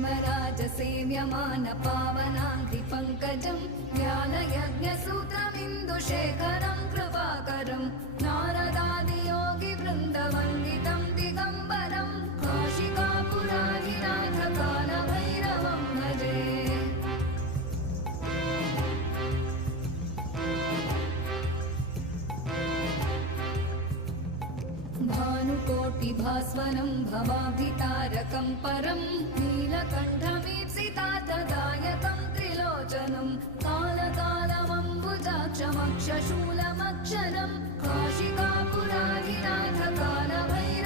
क्षेमराजसेव्यमान पावनाङ्घ्रिपङ्कजं ज्ञानयज्ञसूत्रमिन्दुशेखरं कृपाकरं नारदादियोगिवृन्दवन्दितं दिगम्बरं काशिकापुराधिनाथ कालभैरवं भजे। भानुकोटिभास्वरं भवाभितारकं परं नीलकण्ठमीप्सितार्थदायकं त्रिलोचनं कालकालमम्बुजाक्षमक्षशूलमक्षरं काशिकापुराधिनाथ कालभैरवं